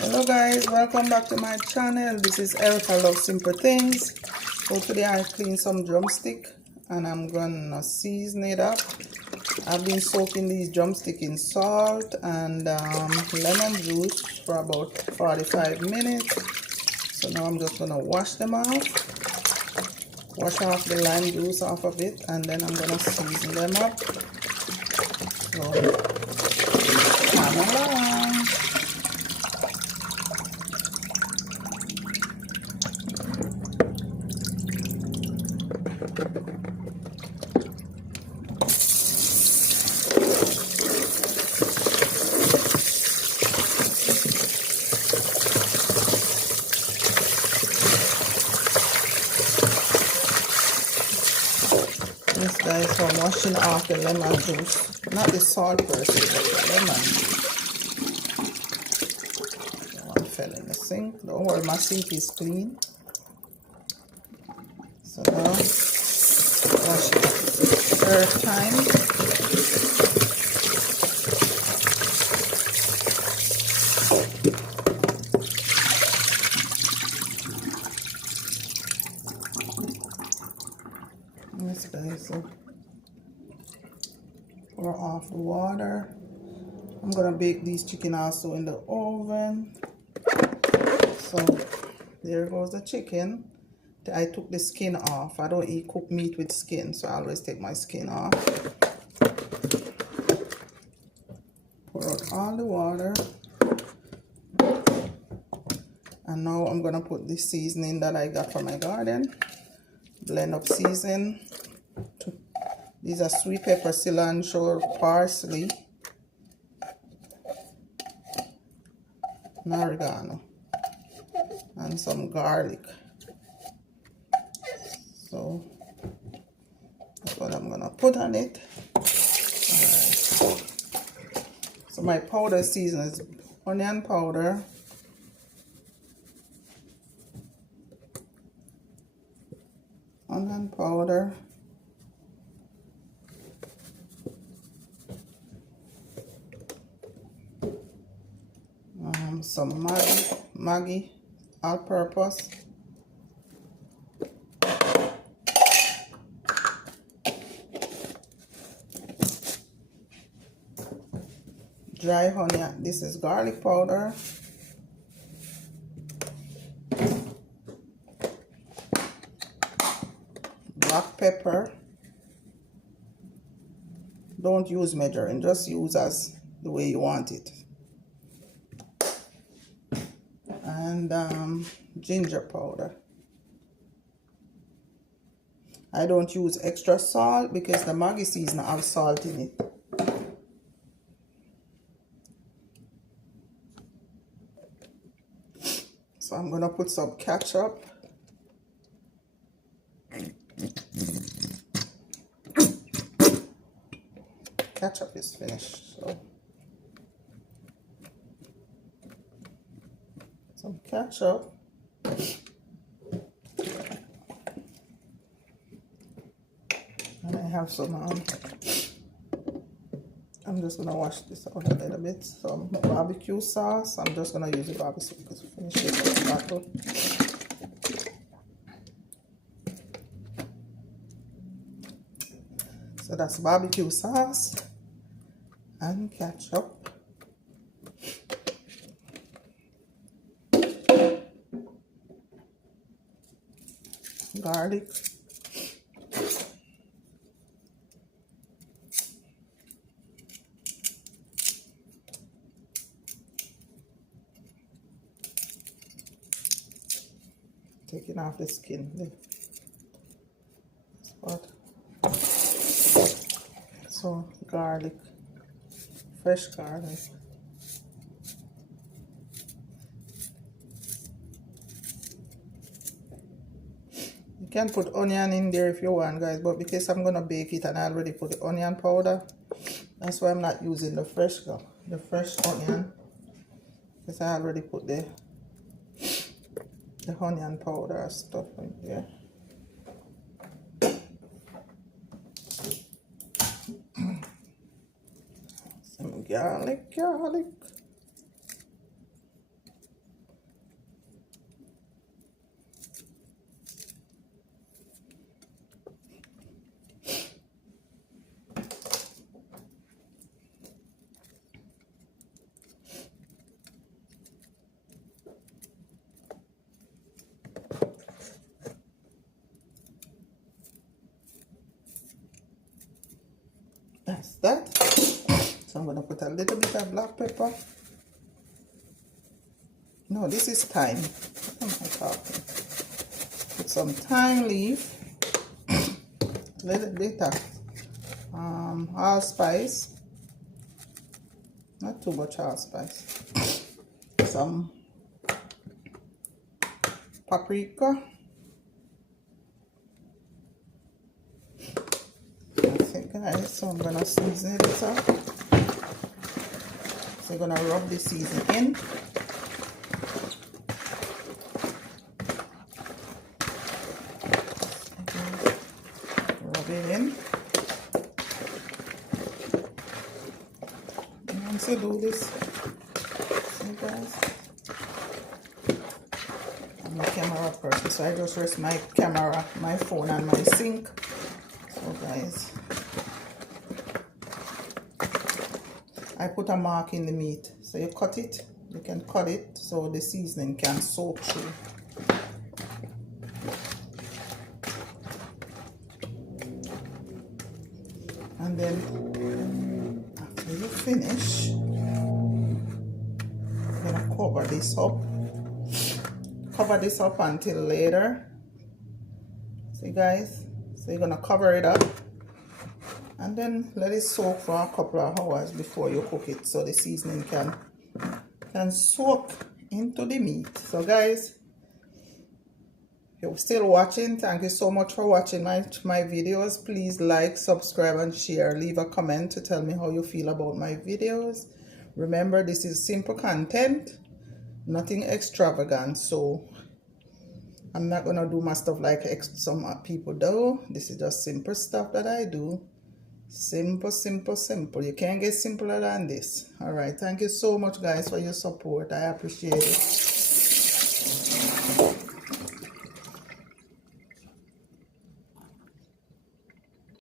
Hello guys, welcome back to my channel. This is Erica Love Simple Things. So today I cleaned some drumstick and I'm gonna season it up. I've been soaking these drumstick in salt and lemon juice for about 45 minutes. So now I'm just gonna wash them off. Wash off the lime juice off of it, and then I'm gonna season them up. So come along. This guys, so I'm washing off the lemon juice, not the salt per se, but the lemon. One fell in the sink. Don't worry, my sink is clean. So now wash it third time. This guys, so pour off the water. I'm gonna bake these chicken also in the oven. So there goes the chicken. I took the skin off. I don't eat cooked meat with skin, so I always take my skin off. Pour out all the water. And now I'm gonna put the seasoning that I got from my garden. Blend up season. These are sweet pepper, cilantro, parsley, and oregano, and some garlic. So that's what I'm gonna put on it. Alright. So my powder season is onion powder, some Maggi all-purpose, dry onion. This is garlic powder, black pepper. Don't use measuring, just use as the way you want it. And ginger powder. I don't use extra salt because the Maggi seasoning has salt in it. So I'm gonna put some ketchup. Ketchup is finished, so some ketchup. And I have some I'm just gonna wash this out a little bit. Some barbecue sauce. I'm just gonna use the barbecue to finish this bottle. So that's barbecue sauce and ketchup. Garlic. Taking off the skin. Spot. So garlic, fresh garlic. You can put onion in there if you want, guys, but because I'm gonna bake it and I already put the onion powder, that's why I'm not using the fresh onion, because I already put the onion powder stuff in there. Some garlic. that. So I'm gonna put a little bit of black pepper. No, this is thyme. What am I talking? Put some thyme leaf, little bit of allspice, not too much allspice, some paprika. That's it, guys. So I'm gonna season it up. So I'm gonna rub the seasoning in. Rub it in. And once you do this, see guys, I'm a camera person, so I just rest my camera, my phone, and my sink. So guys, I put a mark in the meat, so you cut it, you can cut it so the seasoning can soak through. And then after you finish, you're gonna cover this up. Cover this up until later. See guys? So you're gonna cover it up and then let it soak for a couple of hours before you cook it, so the seasoning can soak into the meat. So guys, if you're still watching, thank you so much for watching my videos. Please like, subscribe, and share. Leave a comment to tell me how you feel about my videos. Remember, this is simple content, nothing extravagant, so I'm not gonna do my stuff like some people do. This is just simple stuff that I do. Simple, simple, simple. You can't get simpler than this. All right, thank you so much guys for your support. I appreciate it.